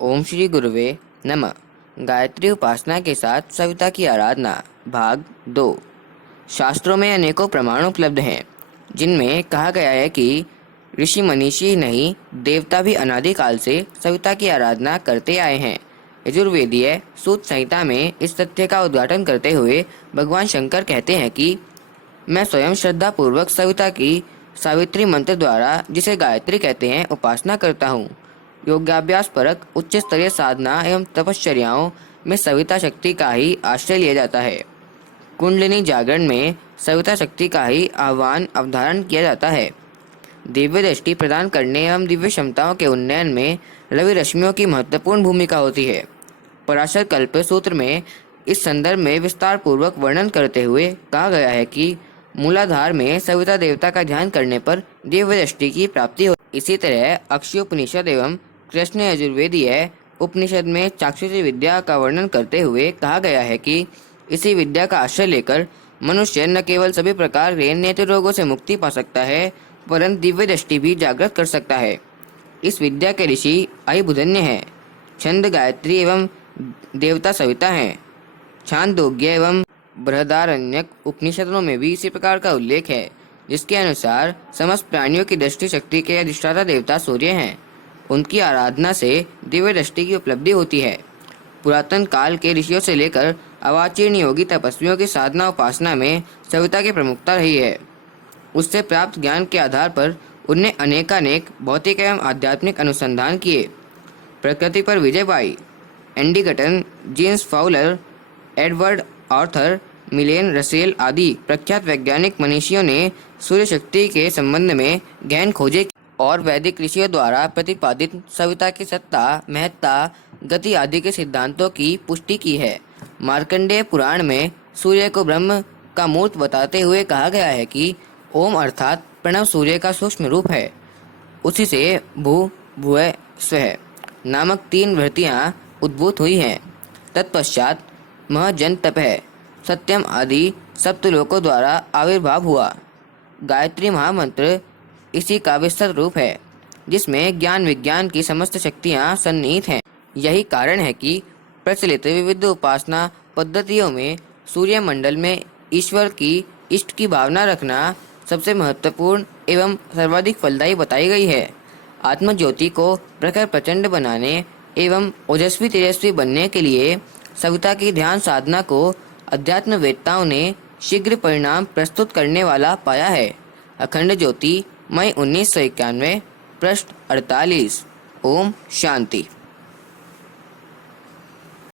ओम श्री गुरुवे नमः। गायत्री उपासना के साथ सविता की आराधना भाग 2। शास्त्रों में अनेकों प्रमाण उपलब्ध हैं जिनमें कहा गया है कि ऋषि मनीषी नहीं देवता भी अनादिकाल से सविता की आराधना करते आए हैं। यजुर्वेदीय सूत संहिता में इस तथ्य का उद्घाटन करते हुए भगवान शंकर कहते हैं कि मैं स्वयं श्रद्धा पूर्वक सविता की सावित्री मंत्र द्वारा, जिसे गायत्री कहते हैं, उपासना करता हूँ। योगाभ्यास परक उच्च स्तरीय साधना एवं तपश्चर्याओं में सविता शक्ति का ही आश्रय लिया जाता है। कुंडलिनी जागरण में सविता शक्ति का ही आह्वान अवधारण किया जाता है। दिव्य दृष्टि प्रदान करने एवं दिव्य क्षमताओं के उन्नयन में रवि रश्मियों की महत्वपूर्ण भूमिका होती है। पराशर कल्प सूत्र में इस संदर्भ में विस्तार पूर्वक वर्णन करते हुए कहा गया है कि मूलाधार में सविता देवता का ध्यान करने पर दिव्य दृष्टि की प्राप्ति हो। इसी तरह अक्षयोपनिषद एवं कृष्ण यजुर्वेदीय उपनिषद में चाक्षुषी विद्या का वर्णन करते हुए कहा गया है कि इसी विद्या का आश्रय लेकर मनुष्य न केवल सभी प्रकार के नेत्र रोगों से मुक्ति पा सकता है, परंतु दिव्य दृष्टि भी जागृत कर सकता है। इस विद्या के ऋषि आयुर्बुधन्य हैं। छंद गायत्री एवं देवता सविता हैं। छांदोग्य एवं बृहदारण्यक उपनिषदों में भी इसी प्रकार का उल्लेख है, जिसके अनुसार समस्त प्राणियों की दृष्टि शक्ति के अधिष्ठाता देवता सूर्य हैं। उनकी आराधना से दिव्य दृष्टि की उपलब्धि होती है। पुरातन काल के ऋषियों से लेकर अवाचीर्ण योगी तपस्वियों की साधना उपासना में सविता की प्रमुखता रही है। उससे प्राप्त ज्ञान के आधार पर उनने अनेकानेक भौतिक एवं आध्यात्मिक अनुसंधान किए, प्रकृति पर विजय पाई। Andy गटन, James Fowler, Edward Arthur, मिलेन रसेल आदि प्रख्यात वैज्ञानिक मनीषियों ने सूर्य शक्ति के संबंध में गहन खोजें और वैदिक ऋषियों द्वारा प्रतिपादित सविता की सत्ता, महत्ता, गति आदि के सिद्धांतों की पुष्टि की है। मार्कंडेय पुराण में सूर्य को ब्रह्म का मूर्त बताते हुए कहा गया है कि ओम अर्थात प्रणव सूर्य का सूक्ष्म रूप है। उसी से भू भुव स्वः नामक 3 वृत्तियां उद्भूत हुई हैं। तत्पश्चात महजन तपः, सत्यम आदि सप्तलोकों द्वारा आविर्भाव हुआ। गायत्री महामंत्र इसी का विस्तृत रूप है, जिसमें ज्ञान विज्ञान की समस्त शक्तियां सन्निहित हैं। यही कारण है कि प्रचलित विविध उपासना पद्धतियों में सूर्य मंडल में ईश्वर की इष्ट की भावना रखना सबसे महत्वपूर्ण एवं सर्वाधिक फलदायी बताई गई है। आत्मज्योति को प्रखर प्रचंड बनाने एवं ओजस्वी तेजस्वी बनने के लिए सविता की ध्यान साधना को अध्यात्म वेत्ताओं ने शीघ्र परिणाम प्रस्तुत करने वाला पाया है। अखंड ज्योति, मई 1991, पृष्ठ 48। ओम शांति।